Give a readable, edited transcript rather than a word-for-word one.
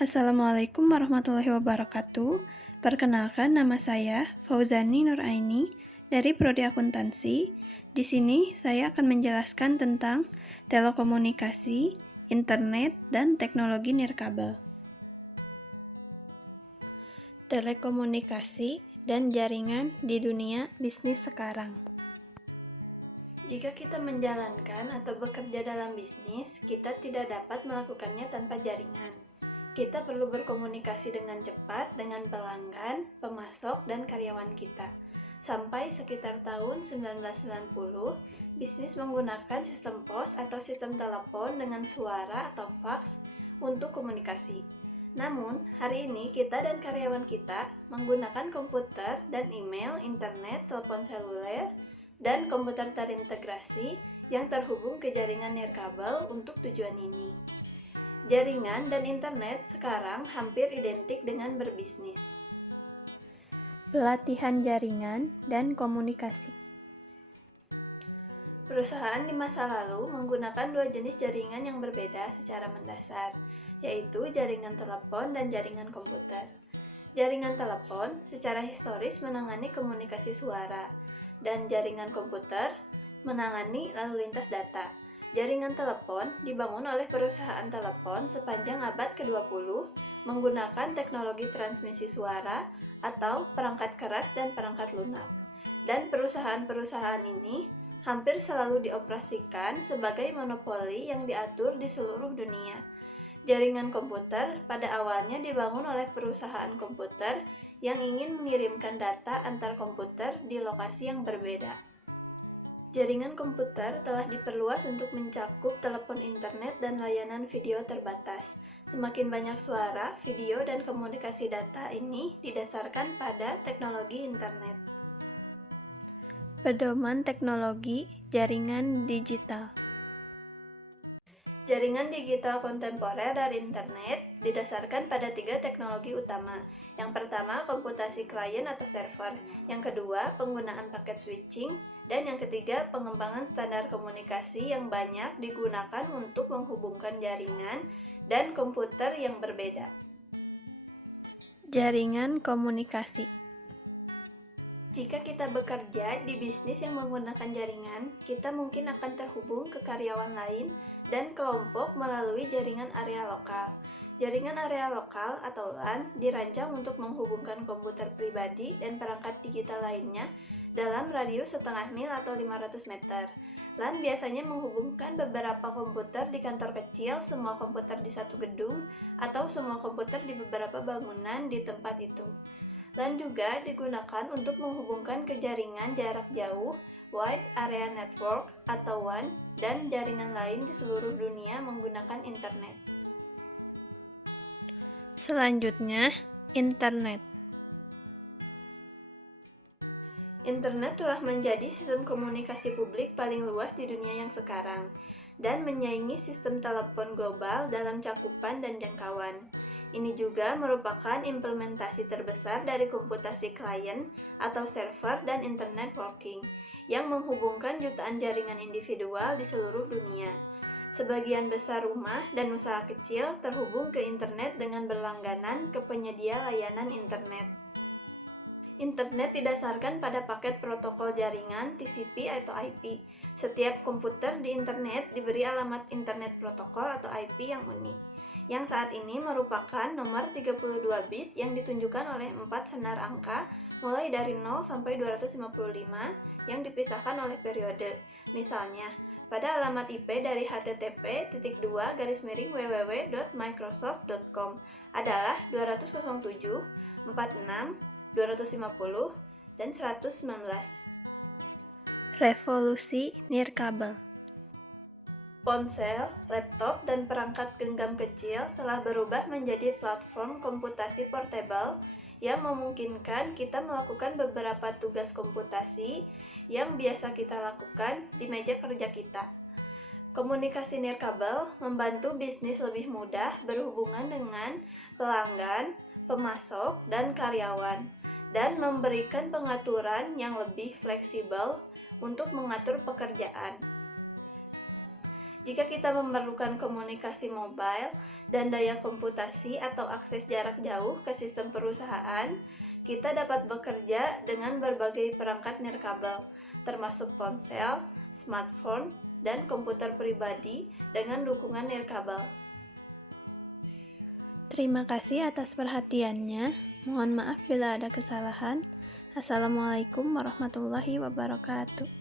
Assalamualaikum warahmatullahi wabarakatuh. Perkenalkan, nama saya Fauzani Nuraini dari Prodi Akuntansi. Di sini saya akan menjelaskan tentang telekomunikasi, internet, dan teknologi nirkabel. Telekomunikasi dan jaringan di dunia bisnis sekarang. Jika kita menjalankan atau bekerja dalam bisnis, kita tidak dapat melakukannya tanpa jaringan. Kita perlu berkomunikasi dengan cepat dengan pelanggan, pemasok, dan karyawan kita. Sampai sekitar tahun 1990, bisnis menggunakan sistem pos atau sistem telepon dengan suara atau faks untuk komunikasi. Namun, hari ini kita dan karyawan kita menggunakan komputer dan email, internet, telepon seluler, dan komputer terintegrasi yang terhubung ke jaringan nirkabel untuk tujuan ini. Jaringan dan internet sekarang hampir identik dengan berbisnis. Pelatihan jaringan dan komunikasi. Perusahaan di masa lalu menggunakan dua jenis jaringan yang berbeda secara mendasar, yaitu jaringan telepon dan jaringan komputer. Jaringan telepon secara historis menangani komunikasi suara, dan jaringan komputer menangani lalu lintas data. Jaringan telepon dibangun oleh perusahaan telepon sepanjang abad ke-20 menggunakan teknologi transmisi suara atau perangkat keras dan perangkat lunak. Dan perusahaan-perusahaan ini hampir selalu dioperasikan sebagai monopoli yang diatur di seluruh dunia. Jaringan komputer pada awalnya dibangun oleh perusahaan komputer yang ingin mengirimkan data antar komputer di lokasi yang berbeda. Jaringan komputer telah diperluas untuk mencakup telepon internet dan layanan video terbatas. Semakin banyak suara, video, dan komunikasi data ini didasarkan pada teknologi internet. Pedoman teknologi jaringan digital. Jaringan digital kontemporer dari internet didasarkan pada 3 teknologi utama. Yang pertama, komputasi klien atau server. Yang kedua, penggunaan paket switching. Dan yang ketiga, pengembangan standar komunikasi yang banyak digunakan untuk menghubungkan jaringan dan komputer yang berbeda. Jaringan komunikasi. Jika kita bekerja di bisnis yang menggunakan jaringan, kita mungkin akan terhubung ke karyawan lain dan kelompok melalui jaringan area lokal. Jaringan area lokal atau LAN dirancang untuk menghubungkan komputer pribadi dan perangkat digital lainnya dalam radius setengah mil atau 500 meter. LAN biasanya menghubungkan beberapa komputer di kantor kecil, semua komputer di satu gedung, atau semua komputer di beberapa bangunan di tempat itu. LAN juga digunakan untuk menghubungkan ke jaringan jarak jauh, Wide Area Network atau WAN, dan jaringan lain di seluruh dunia menggunakan internet. Selanjutnya, internet. Internet telah menjadi sistem komunikasi publik paling luas di dunia yang sekarang dan menyaingi sistem telepon global dalam cakupan dan jangkauan. Ini juga merupakan implementasi terbesar dari komputasi klien atau server dan internet working yang menghubungkan jutaan jaringan individual di seluruh dunia. Sebagian besar rumah dan usaha kecil terhubung ke internet dengan berlangganan ke penyedia layanan internet. Internet didasarkan pada paket protokol jaringan TCP atau IP. Setiap komputer di internet diberi alamat internet protokol atau IP yang unik, yang saat ini merupakan nomor 32 bit yang ditunjukkan oleh 4 senar angka mulai dari 0 sampai 255 yang dipisahkan oleh periode. Misalnya, pada alamat IP dari http://www.microsoft.com adalah 207, 46, 250, dan 119. Revolusi nirkabel. Ponsel, laptop, dan perangkat genggam kecil telah berubah menjadi platform komputasi portable yang memungkinkan kita melakukan beberapa tugas komputasi yang biasa kita lakukan di meja kerja kita. Komunikasi nirkabel membantu bisnis lebih mudah berhubungan dengan pelanggan, pemasok, dan karyawan, dan memberikan pengaturan yang lebih fleksibel untuk mengatur pekerjaan. Jika kita memerlukan komunikasi mobile, dan daya komputasi atau akses jarak jauh ke sistem perusahaan, kita dapat bekerja dengan berbagai perangkat nirkabel, termasuk ponsel, smartphone, dan komputer pribadi dengan dukungan nirkabel. Terima kasih atas perhatiannya. Mohon maaf bila ada kesalahan. Assalamualaikum warahmatullahi wabarakatuh.